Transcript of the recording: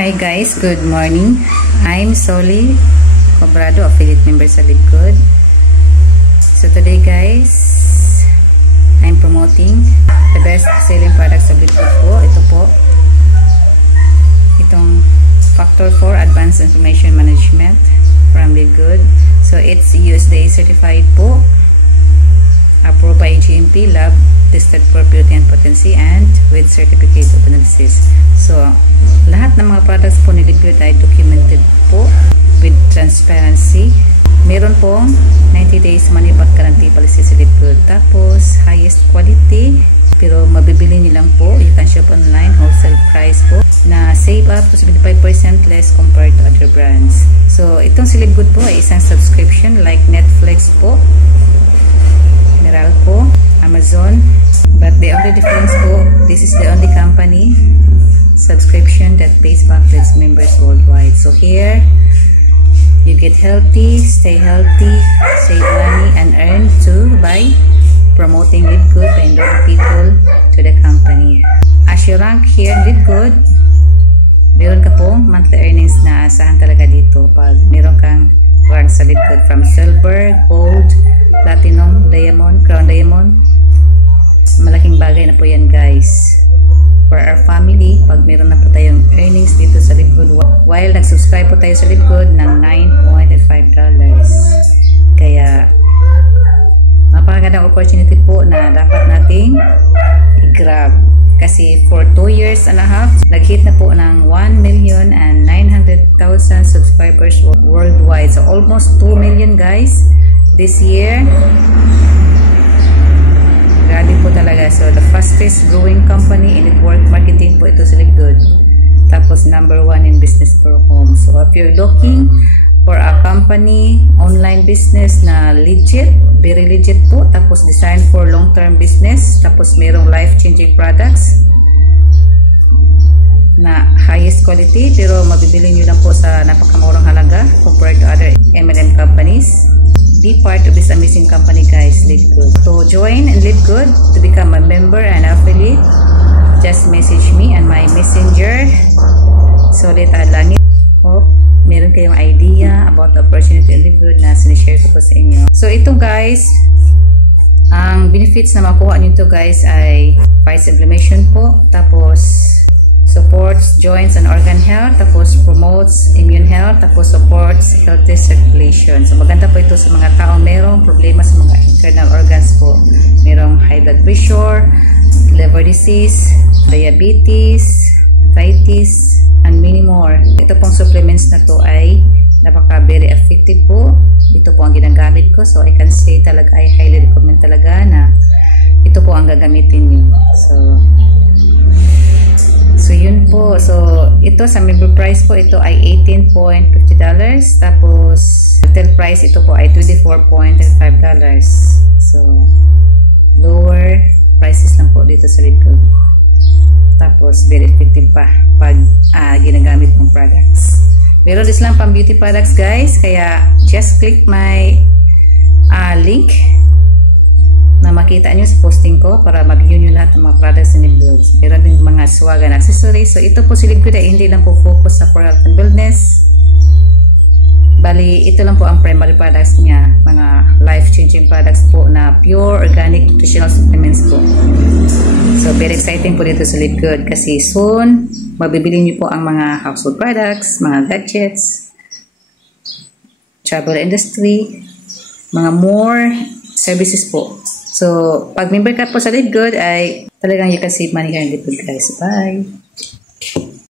Hi guys, good morning. I'm Soli Cobrado, affiliate member sa Libgood. So today guys, I'm promoting the best selling products of Libgood po. Ito po, itong Factor 4 Advanced Information Management from Libgood. So it's USDA certified po, approved by GMP lab, tested for purity and potency, and with certificate of analysis. So lahat ng mga products po ni Libgood ay documented po with transparency. Meron pong 90 days money back guarantee policy sa Libgood. Tapos highest quality, pero mabibili niyo lang po. You can shop online, wholesale price po, na save up to 75% less compared to other brands. So itong si Libgood po ay isang subscription like Netflix po, Meralco, Amazon, but the only difference po, this is the only company subscription that pays back to its members worldwide. So here you get healthy, stay healthy, save money, and earn too by promoting Libgood by enrolling people to the company. As you rank here in Libgood, meron ka po monthly earnings na asahan talaga dito pag meron kang rank sa Libgood, from silver, gold, platinum, diamond, crown diamond. Malaking bagay na po yan guys for our family pag meron na po tayong earnings dito sa Libgood while nag-subscribe po tayo sa Libgood ng $9.5. Kaya napakagandang opportunity po na dapat nating i-grab, kasi for 2 years and a half nag-hit na po ng 1,900,000 subscribers worldwide. So almost 2 million guys this year. Grabe po talaga. So the fastest growing company in network marketing po ito sa Libgood. Tapos number 1 in business for home. So if you're looking for a company, online business na legit, very legit po, tapos designed for long-term business, tapos merong life-changing products na highest quality, pero mabibili nyo lang po sa napakamurang halaga compared to other M&M companies, be part of this amazing company guys, Libgood. So join in Libgood to become a member and affiliate. Just message me and my messenger, Solit Adlangit. Hope meron kayong idea about the opportunity in Libgood na sinishare ko po sa inyo. So ito guys, ang benefits na makuha nyo guys ay price inflammation po, tapos supports joints and organ health, tapos promotes immune health, tapos supports healthy circulation. So maganda po ito sa mga taong merong problema sa mga internal organs po. Merong high blood pressure, liver disease, diabetes, arthritis, and many more. Ito pong supplements na to ay napaka very effective po. Ito po ang ginagamit ko. So I can say talaga, I highly recommend talaga na ito po ang gagamitin nyo. So yun po. So ito sa member price po, ito ay $18.50. Tapos retail price ito po ay $24.5. So lower prices lang po dito sa Libgood. Tapos very effective pa pag ginagamit ng products. Meron din lang pang beauty products guys, kaya just click my link na makita nyo sa posting ko para mag-view nyo lahat ng mga products sa Libgood. Meron din mga swag and accessories. So ito po si Libgood ay hindi lang po focus sa for health and wellness. Bali, ito lang po ang primary products niya, mga life-changing products po na pure organic nutritional supplements po. So very exciting po dito sa Libgood kasi soon mabibili niyo po ang mga household products, mga gadgets, travel industry, mga more services po. So pag member ka po sa Libgood ay talagang you can save money here in Libgood guys. Bye!